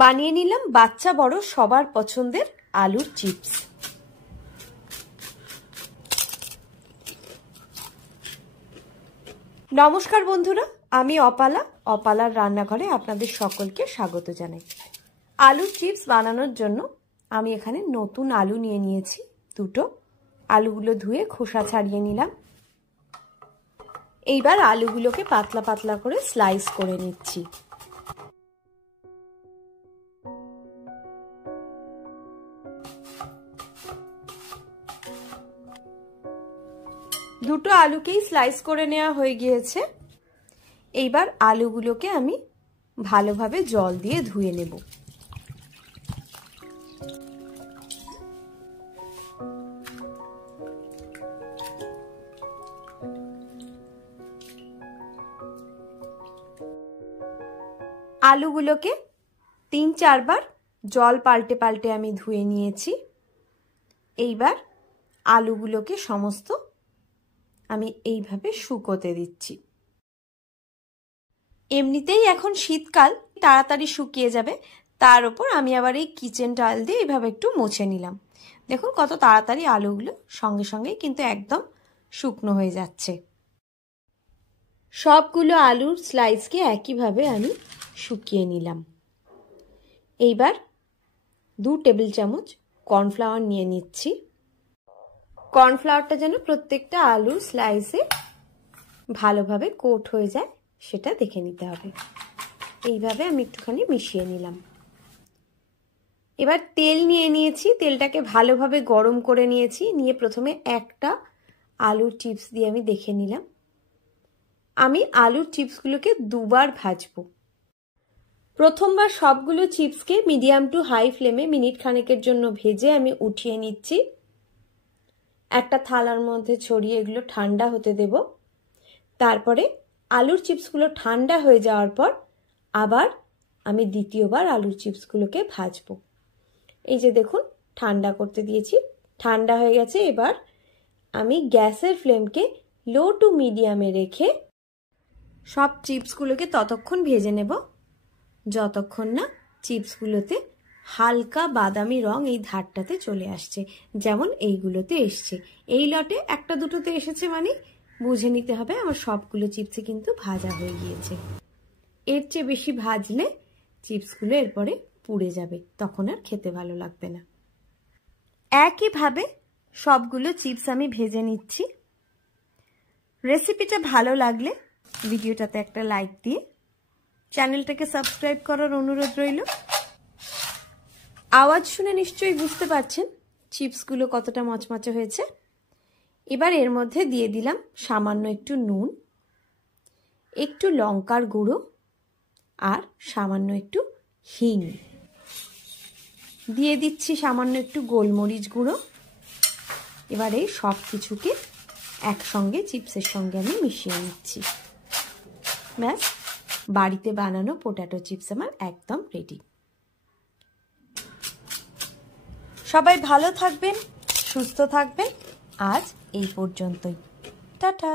বানিয়ে নিলাম বাচ্চা বড় সবার পছন্দের আলুর চিপস। নমস্কার বন্ধুরা, আমি অপালার রান্নাঘরে আপনাদের সকলকে স্বাগত জানাই। আলুর চিপস বানানোর জন্য আমি এখানে নতুন আলু নিয়ে নিয়েছি দুটো। আলুগুলো ধুয়ে খোসা ছাড়িয়ে নিলাম। এইবার আলুগুলোকে পাতলা পাতলা করে স্লাইস করে নিচ্ছি। দুটো আলুকেই স্লাইস করে নেওয়া হয়ে গিয়েছে। এইবার আলুগুলোকে আমি ভালোভাবে জল দিয়ে ধুয়ে নেব। আলুগুলোকে ৩-৪ বার জল পাল্টে পাল্টে আমি ধুয়ে নিয়েছি। এইবার আলুগুলোকে সমস্ত আমি এইভাবে শুকোতে দিচ্ছি। এমনিতেই এখন শীতকাল, তাড়াতাড়ি শুকিয়ে যাবে। তার উপর আমি আবার এই কিচেন টাওয়েল দিয়ে এইভাবে একটু মুছে নিলাম। দেখুন কত তাড়াতাড়ি আলুগুলো সঙ্গে সঙ্গে কিন্তু একদম শুকনো হয়ে যাচ্ছে। সবগুলো আলুর স্লাইসকে একইভাবে আমি শুকিয়ে নিলাম। এইবার 2 টেবিল চামচ কর্নফ্লাওয়ার নিয়ে নিচ্ছি। কর্নফ্লাওয়ারটা যেন প্রত্যেকটা আলুর স্লাইসে ভালোভাবে কোট হয়ে যায় সেটা দেখে নিতে হবে। এইভাবে আমি একটুখানি মিশিয়ে নিলাম। এবার তেল নিয়ে নিয়েছি, তেলটাকে ভালোভাবে গরম করে নিয়েছি। নিয়ে প্রথমে একটা আলুর চিপস দিয়ে আমি দেখে নিলাম। আমি আলুর চিপসগুলোকে 2 বার ভাজবো। প্রথমবার সবগুলো চিপসকে মিডিয়াম টু হাই ফ্লেমে মিনিট খানেকের জন্য ভেজে আমি উঠিয়ে নিচ্ছি। একটা থালার মধ্যে ছড়িয়ে এগুলো ঠান্ডা হতে দেব। তারপরে আলুর চিপসগুলো ঠান্ডা হয়ে যাওয়ার পর আবার আমি দ্বিতীয়বার আলুর চিপসগুলোকে ভাজবো। এই যে দেখুন ঠান্ডা করতে দিয়েছি, ঠান্ডা হয়ে গেছে। এবার আমি গ্যাসের ফ্লেমকে লো টু মিডিয়ামে রেখে সব চিপসগুলোকে ততক্ষণ ভেজে নেব যতক্ষণ না চিপসগুলোতে হালকা বাদামি রং এই ধারটাতে চলে আসছে, যেমন এইগুলোতে এসছে। এই লটে একটা দুটোতে এসেছে মানে বুঝে নিতে হবে আমার সবগুলো চিপসে কিন্তু ভাজা হয়ে গিয়েছে। এর চেয়ে বেশি ভাজলে চিপসগুলো এরপরে পুড়ে যাবে, তখন আর খেতে ভালো লাগবে না। একইভাবে সবগুলো চিপস আমি ভেজে নিচ্ছি। রেসিপিটা ভালো লাগলে ভিডিওটাতে একটা লাইক দিয়ে চ্যানেলটাকে সাবস্ক্রাইব করার অনুরোধ রইল। আওয়াজ শুনে নিশ্চয়ই বুঝতে পারছেন চিপসগুলো কতটা মচমচে হয়েছে। এবার এর মধ্যে দিয়ে দিলাম সামান্য একটু নুন, একটু লঙ্কার গুঁড়ো আর সামান্য একটু হিং। দিয়ে দিচ্ছি সামান্য একটু গোলমরিচ গুঁড়ো। এবার এই সব কিছুকে একসঙ্গে চিপসের সঙ্গে আমি মিশিয়ে নিচ্ছি। ব্যাস, বাড়িতে বানানো পটেটো চিপস আমার একদম রেডি। সবাই ভালো থাকবেন, সুস্থ থাকবেন। আজ এই পর্যন্তই। টাটা।